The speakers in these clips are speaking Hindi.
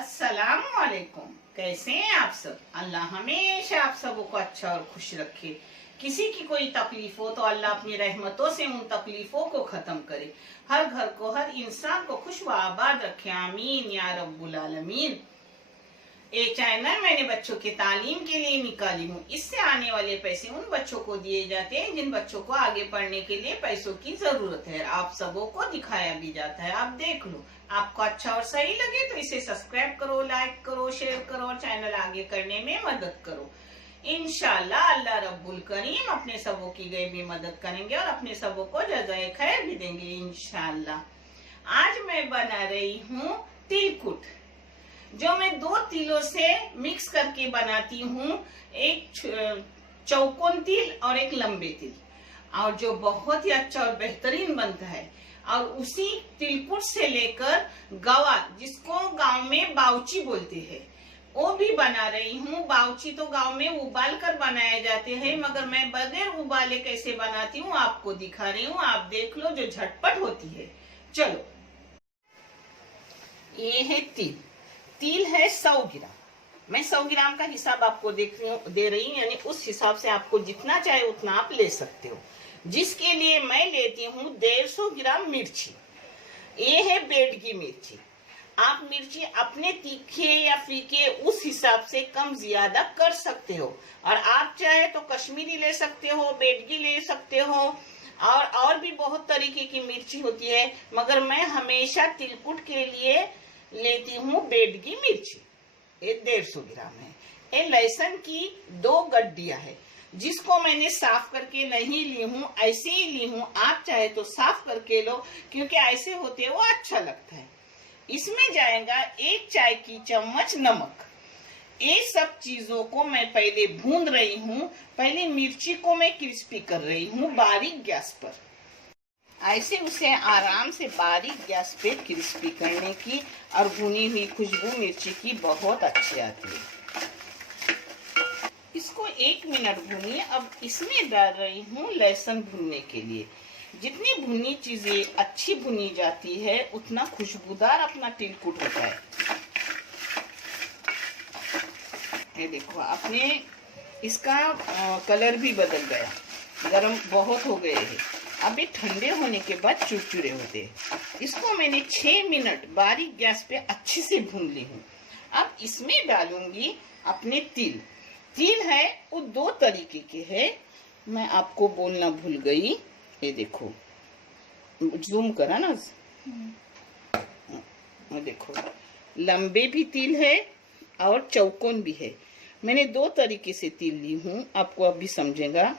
अस्सलाम वालेकुम। कैसे हैं आप सब? अल्लाह हमेशा आप सबों को अच्छा और खुश रखे। किसी की कोई तकलीफ हो तो अल्लाह अपनी रहमतों से उन तकलीफों को खत्म करे। हर घर को, हर इंसान को खुश व आबाद रखे। आमीन या रब्बुल आलमीन। ये चैनल मैंने बच्चों की तालीम के लिए निकाली हूँ। इससे आने वाले पैसे उन बच्चों को दिए जाते हैं जिन बच्चों को आगे पढ़ने के लिए पैसों की जरूरत है। आप सबों को दिखाया भी जाता है। आप देख लो, आपको अच्छा और सही लगे तो इसे सब्सक्राइब करो, लाइक करो, शेयर करो और चैनल आगे करने में मदद करो। इंशाल्लाह अल्लाह रब्बुल करीम अपने सबों की गैबी मदद करेंगे और अपने सबों को जज़ाए खैर भी देंगे इंशाल्लाह। आज मैं बना रही हूँ तिलकुट, जो मैं 2 तिलों से मिक्स करके बनाती हूँ। एक चौकोन तिल और एक लंबे तिल, और जो बहुत ही अच्छा और बेहतरीन बनता है। और उसी तिलकुट से लेकर गवा, जिसको गांव में बाउची बोलते हैं, वो भी बना रही हूँ। बाउची तो गांव में उबाल कर बनाए जाते हैं, मगर मैं बगैर उबाले कैसे बनाती हूँ आपको दिखा रही हूँ। आप देख लो, जो झटपट होती है। चलो, ये है तिल है 100 ग्राम। मैं 100 ग्राम का हिसाब आपको दे रही हूँ, यानी उस हिसाब से आपको जितना चाहे उतना आप ले सकते हो। जिसके लिए मैं लेती हूँ 150 ग्राम मिर्ची। ये है बेडगी मिर्ची। आप मिर्ची अपने तीखे या फीके उस हिसाब से कम ज्यादा कर सकते हो। और आप चाहे तो कश्मीरी ले सकते हो, बेडगी ले सकते हो, और भी बहुत तरीके की मिर्ची होती है, मगर मैं हमेशा तिलकुट के लिए लेती हूँ बेडगी मिर्ची। ये 150 ग्राम है। ये लहसुन की 2 गड्डियां है, जिसको मैंने साफ करके नहीं ली हूँ, ऐसे ही ली हूँ। आप चाहे तो साफ करके लो, क्योंकि ऐसे होते वो अच्छा लगता है। इसमें जाएगा 1 चाय की चम्मच नमक। ये सब चीजों को मैं पहले भून रही हूँ। पहले मिर्ची को मैं क्रिस्पी कर रही हूँ बारीक गैस पर। ऐसे उसे आराम से बारीक गैस पे क्रिस्पी करने की और भुनी हुई खुशबू मिर्ची की बहुत अच्छी आती है। इसको 1 मिनट भूनिए। अब इसमें डाल रही हूँ लहसुन भुनने के लिए। जितनी भुनी चीजें अच्छी भुनी जाती है, उतना खुशबूदार अपना तिलकुट होता है। ये देखो, अपने इसका कलर भी बदल गया, गरम बहुत हो गए हैं। अब ये ठंडे होने के बाद चुरचुरे होते हैं। इसको मैंने 6 मिनट बारीक गैस पे अच्छे से भून ली हूँ। अब इसमें डालूंगी अपने तिल। तिल है वो 2 तरीके के हैं, मैं आपको बोलना भूल गई। ये देखो, जूम करा ना, देखो, लंबे भी तिल है और चौकोन भी है। मैंने 2 तरीके से तिल ली हूँ, आपको अभी समझेगा।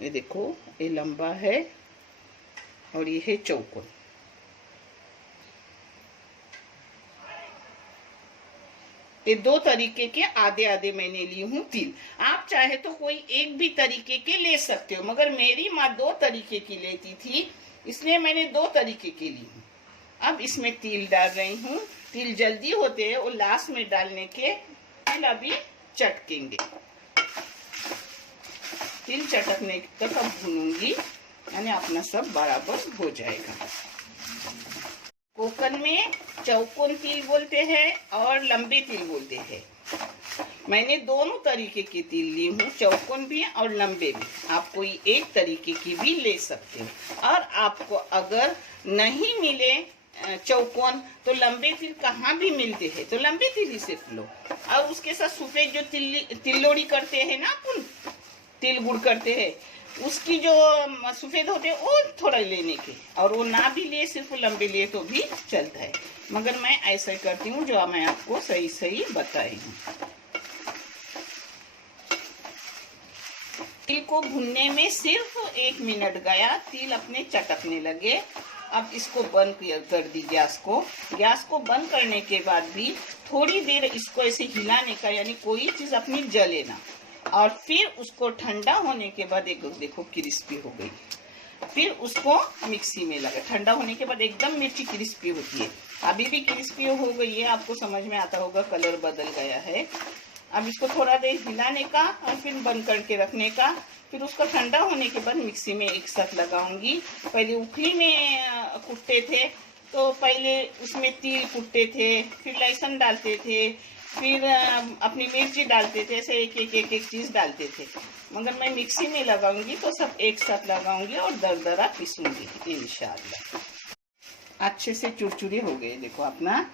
ये देखो, ये लंबा है और ये है चौकोन। ये 2 तरीके के आधे आधे मैंने ली हूँ तिल। आप चाहे तो कोई एक भी तरीके के ले सकते हो, मगर मेरी माँ 2 तरीके की लेती थी, इसलिए मैंने 2 तरीके की ली हूँ। अब इसमें तिल डाल रही हूँ। तिल जल्दी होते हैं, वो लास्ट में डालने के। तिल अभी चटकेंगे। तिल चटकने तक अब भूनूंगी, यानी अपना सब बराबर हो जाएगा। कोकन में चौकोन तिल बोलते हैं और लंबे तिल बोलते हैं। मैंने दोनों तरीके की तिल ली हूँ, चौकोन भी और लंबे भी। आप कोई एक तरीके की भी ले सकते हो। और आपको अगर नहीं मिले चौकोन, तो लंबे तिल कहाँ भी मिलते हैं, तो लंबे तिल ही सिर्फ लो। और उसके साथ सफेद जो तिल्लोड़ी करते हैं ना, अपन तिल गुड़ करते हैं, उसकी जो सफेद होते हैं वो थोड़ा लेने के, और वो ना भी लिए, सिर्फ लंबे लिए तो भी चलता है। मगर मैं ऐसा करती हूँ जो मैं आपको सही सही बताई हूँ। तिल को भुनने में सिर्फ 1 मिनट गया, तिल अपने चटकने लगे। अब इसको बंद कर दी गैस को। गैस को बंद करने के बाद भी थोड़ी देर इसको ऐसे हिलाने का, यानी कोई चीज अपनी जले ना। और फिर उसको ठंडा होने के बाद, एक देखो क्रिस्पी हो गई। फिर उसको मिक्सी में लगा। ठंडा होने के बाद एकदम मिर्ची क्रिस्पी होती है। अभी भी क्रिस्पी हो गई है, आपको समझ में आता होगा, कलर बदल गया है। अब इसको थोड़ा देर हिलाने का और फिर बंद करके रखने का। फिर उसको ठंडा होने के बाद मिक्सी में एक साथ लगाऊंगी। पहले उखली में कुटते थे, तो पहले उसमें तिल कूटते थे, फिर लहसुन डालते थे, फिर अपनी मिर्ची डालते थे, ऐसे एक चीज डालते थे। मगर मैं मिक्सी में लगाऊंगी तो सब एक साथ लगाऊंगी और दरदरा पीसूंगी इंशाल्लाह। अच्छे से चुरचुरे हो गए, देखो अपना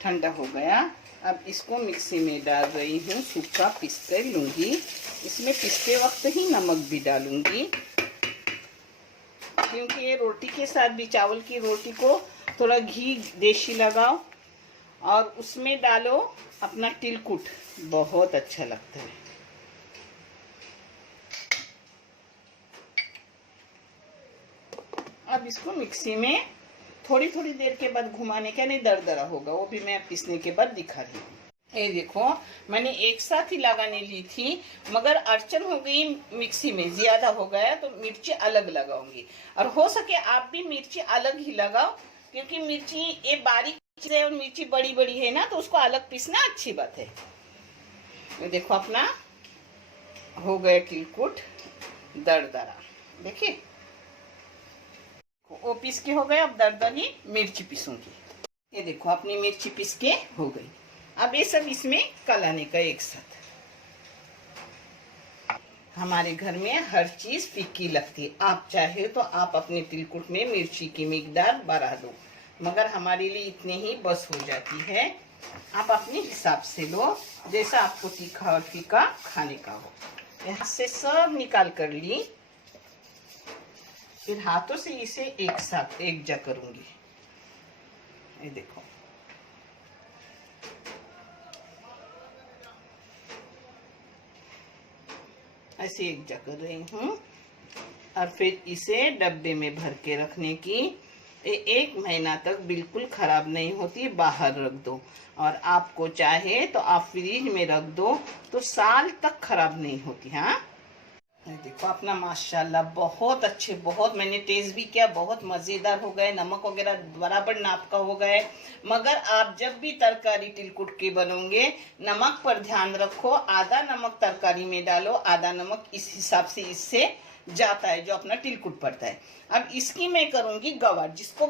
ठंडा हो गया। अब इसको मिक्सी में डाल रही हूँ, सूखा पीस कर लूंगी। इसमें पीसते वक्त ही नमक भी डालूंगी, क्योंकि ये रोटी के साथ भी, चावल की रोटी को थोड़ा घी देसी लगाओ और उसमें डालो अपना तिलकुट, बहुत अच्छा लगता है। अब इसको मिक्सी में थोड़ी थोड़ी देर के बाद घुमाने का, नहीं दरदरा होगा, वो भी मैं पीसने के बाद दिखा रही हूँ। ये देखो मैंने एक साथ ही लगाने ली थी, मगर अड़चन हो गई, मिक्सी में ज्यादा हो गया तो मिर्ची अलग लगाऊंगी। और हो सके आप भी मिर्ची अलग ही लगाओ, क्योंकि मिर्ची ये बारीक है और मिर्ची बड़ी बड़ी है ना, तो उसको अलग पीसना अच्छी बात है। ये देखो अपना हो गया तिलकुट दरदरा, देखिए वो पीस के हो गए। अब दरदरी मिर्ची पीसूंगी। ये देखो अपनी मिर्ची पीस के हो गई। अब ये सब इसमें कलाने का एक साथ। हमारे घर में हर चीज फीकी लगती है, आप चाहे तो आप अपने तिलकुट में मिर्ची की मिकदार बढ़ा दो, मगर हमारे लिए इतने ही बस हो जाती है। आप अपने हिसाब से लो, जैसा आपको तीखा और फीका खाने का हो। यहाँ से सब निकाल कर ली, फिर हाथों से इसे एक साथ एक जा करूंगी। ये देखो ऐसे एक जा कर रही हूँ, और फिर इसे डब्बे में भर के रखने की। एक महीना तक बिल्कुल खराब नहीं होती, बाहर रख दो, और आपको चाहे तो आप फ्रिज में रख दो तो साल तक खराब नहीं होती। हाँ देखो अपना माशाल्लाह बहुत अच्छे, बहुत मैंने टेस्ट भी किया, बहुत मजेदार हो गए, नमक वगैरह बराबर नाप का हो गए। मगर आप जब भी तरकारी तिलकुट की बनोगे, नमक पर ध्यान रखो, आधा नमक तरकारी में डालो, आधा नमक इस हिसाब से इससे जाता है जो अपना तिलकुट पड़ता है। अब इसकी मैं करूंगी गवार, जिसको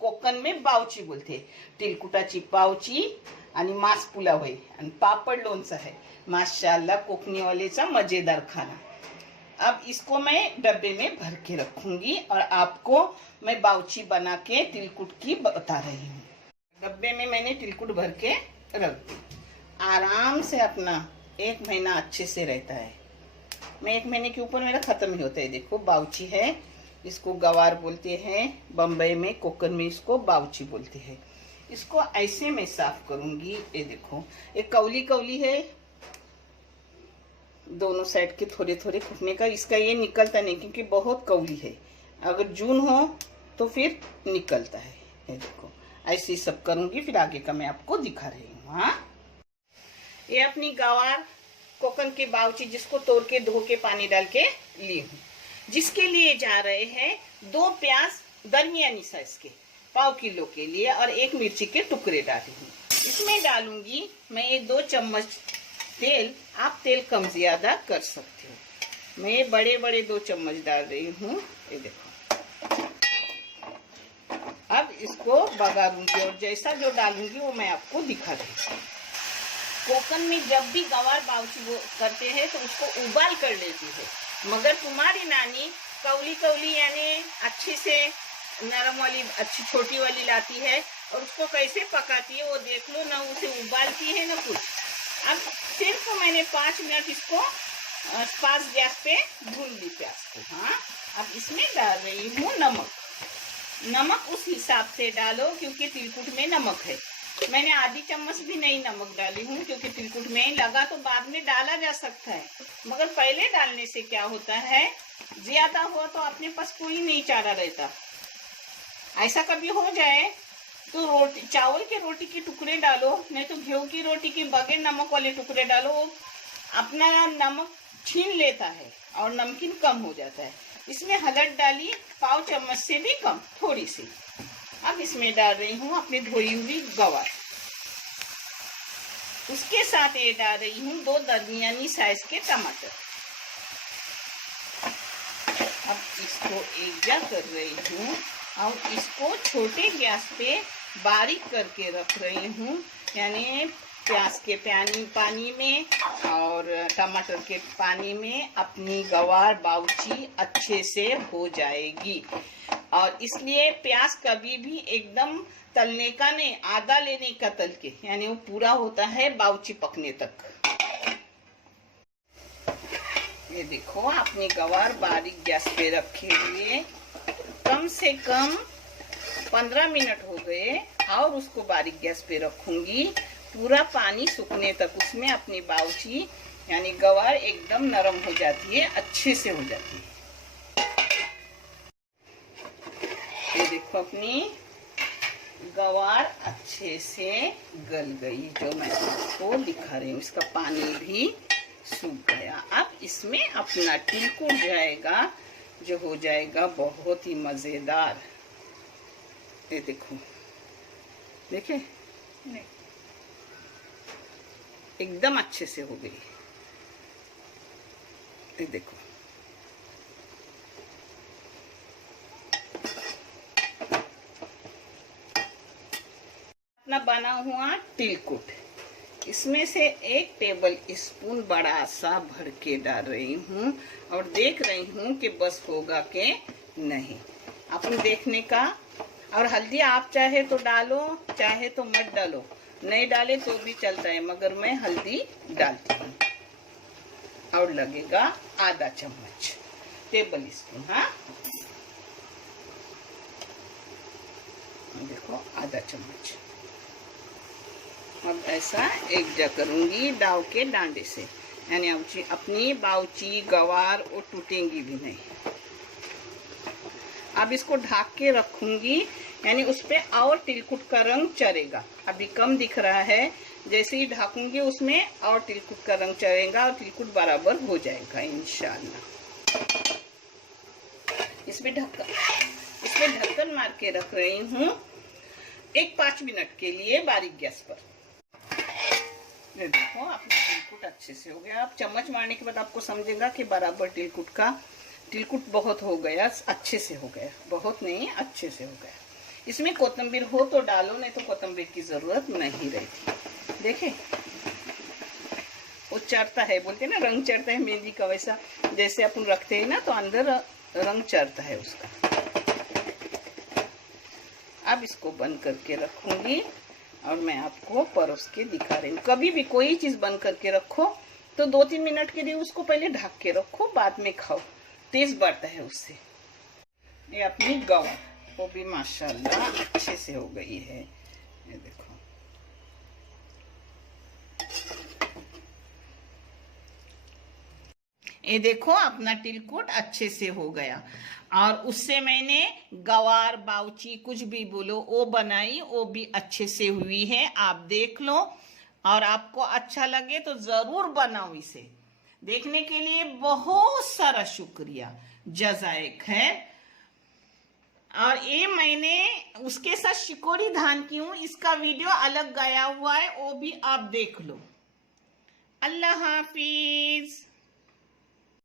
कोकण में बावची बोलते हैं। तिलकुटाची पावची आणि मास पुलाव है आणि पापड लोणचं है, माशाल्लाह कोकणीवालेचा मजेदार खाना। अब इसको मैं डब्बे में भर के रखूंगी और आपको मैं बावची बना के तिलकुट की बता रही हूँ। डब्बे में मैंने तिलकुट भर के रख दी, आराम से अपना एक महीना अच्छे से रहता है। मैं एक महीने के ऊपर मेरा खत्म ही होता है। देखो बावची है, इसको गवार बोलते हैं, बम्बई में कोकण में इसको बावची बोलते हैं। इसको ऐसे मैं साफ करूंगी। ये देखो ये कौली कौली है, दोनों साइड के थोड़े थोड़े फूटने का। इसका ये निकलता नहीं क्योंकि बहुत कौली है, अगर जून हो तो फिर निकलता है। ये देखो ऐसे ही सब करूंगी, फिर आगे का मैं आपको दिखा रही हूँ। हाँ ये अपनी गवार कोकण के बावची, जिसको तोड़ के धो के पानी डाल के ली हूँ, जिसके लिए जा रहे हैं 2 प्याज दरमियानी साइज के, पाव किलो के लिए, और 1 मिर्ची के टुकड़े डाले हूँ। इसमें डालूंगी मैं ये 2 चम्मच तेल, आप तेल कम ज्यादा कर सकते हो। मैं बड़े बड़े 2 चम्मच डाल रही हूँ। ये देखो अब इसको बघारूंगी, और जैसा जो डालूंगी वो मैं आपको दिखा रही हूँ। कोकण में जब भी गवार बावची वो करते हैं तो उसको उबाल कर लेती है, मगर तुम्हारी नानी कौली कौली यानी अच्छी से नरम वाली, अच्छी छोटी वाली लाती है, और उसको कैसे पकाती है वो देख लो ना, उसे उबालती है ना कुछ। अब सिर्फ मैंने 5 मिनट इसको पास गैस पे भून ली प्याज को। हाँ अब इसमें डाल रही हूँ नमक। नमक उस हिसाब से डालो क्योंकि तिलकुट में नमक है। मैंने आधी चम्मच भी नहीं नमक डाली हूँ, क्योंकि तिलकुट में लगा तो बाद में डाला जा सकता है, मगर पहले डालने से क्या होता है, ज्यादा हो तो अपने पास कोई नहीं चारा रहता। ऐसा कभी हो जाए तो रोटी, चावल के रोटी के टुकड़े डालो, नहीं तो गेहूं की रोटी के बगैर नमक वाले टुकड़े डालो, अपना नमक छीन लेता है और नमकीन कम हो जाता है। इसमें हल्दी डाली, पाव चम्मच से भी कम, थोड़ी सी। अब इसमें डाल रही हूँ अपनी धोई हुई गवार, उसके साथ ये डाल रही हूँ 2 दरमियानी साइज के टमाटर। अब इसको एक जा कर रही हूँ और इसको छोटे गैस पे बारीक करके रख रही हूँ, यानी प्याज के पानी में और टमाटर के पानी में अपनी गवार बाउची अच्छे से हो जाएगी। और इसलिए प्याज कभी भी एकदम तलने का नहीं, आधा लेने का तल के, यानी वो पूरा होता है बाउची पकने तक। ये देखो अपनी गवार बारीक गैस पे रखे हुए कम से कम 15 मिनट हो गए, और उसको बारीक गैस पे रखूंगी पूरा पानी सूखने तक। उसमें अपनी बाउची यानी गवार एकदम नरम हो जाती है, अच्छे से हो जाती है। ये देखो अपनी गवार अच्छे से गल गई, जो मैं आपको दिखा रही हूँ। इसका पानी भी सूख गया। अब इसमें अपना तिलकुट जाएगा, जो हो जाएगा बहुत ही मजेदार। ये देखो, देखे एकदम अच्छे से हो गई। ये देखो, अपना बना हुआ तिलकुट इसमें से 1 टेबल स्पून बड़ा सा भर के डाल रही हूँ, और देख रही हूँ कि बस होगा कि नहीं, अपन देखने का। और हल्दी आप चाहे तो डालो, चाहे तो मत डालो, नहीं डाले तो भी चलता है, मगर मैं हल्दी डालती हूँ। और लगेगा आधा चम्मच, टेबल स्पून। हाँ देखो, आधा चम्मच। अब ऐसा एक जगह करूंगी डाव के डांडे से, यानी अपनी बाउची गवार वो टूटेंगी भी नहीं। अब इसको ढक के रखूंगी, यानी उस पे और तिलकुट का रंग चढ़ेगा। अभी कम दिख रहा है, जैसे ही ढकूंगी उसमें और तिलकुट का रंग चढ़ेगा और तिलकुट बराबर हो जाएगा इंशाल्लाह। इसमें ढक्कन मार के रख रही हूँ 5 मिनट के लिए बारीक गैस पर। ये देखो अपना तिलकुट अच्छे से हो गया। आप चम्मच मारने के बाद आपको समझेगा कि बराबर तिलकुट बहुत हो गया, अच्छे से हो गया, बहुत नहीं अच्छे से हो गया। इसमें कोतंबीर हो तो डालो, नहीं तो कोतंबीर की जरूरत नहीं रहती। देखे वो चढ़ता है, बोलते ना रंग चढ़ता है मेहंदी का, वैसा जैसे अपन रखते हैं ना तो अंदर रंग चढ़ता है उसका। अब इसको बंद करके रखूंगी और मैं आपको परोस के दिखा रही हूँ। कभी भी कोई चीज बंद करके रखो तो 2-3 मिनट के लिए उसको पहले ढक के रखो, बाद में खाओ, टेस्ट बढ़ता है उससे। ये अपनी गवार वो भी माशाल्लाह अच्छे से हो गई है। ये देखो, ये देखो अपना तिलकुट अच्छे से हो गया। और उससे मैंने गवार बाउची कुछ भी बोलो वो बनाई, वो भी अच्छे से हुई है। आप देख लो, और आपको अच्छा लगे तो जरूर बनाओ इसे। देखने के लिए बहुत सारा शुक्रिया, जज़ाए खैर। और ये मैंने उसके साथ शिकोरी धान की हूँ, इसका वीडियो अलग गया हुआ है, वो भी आप देख लो। अल्लाह हाफिज।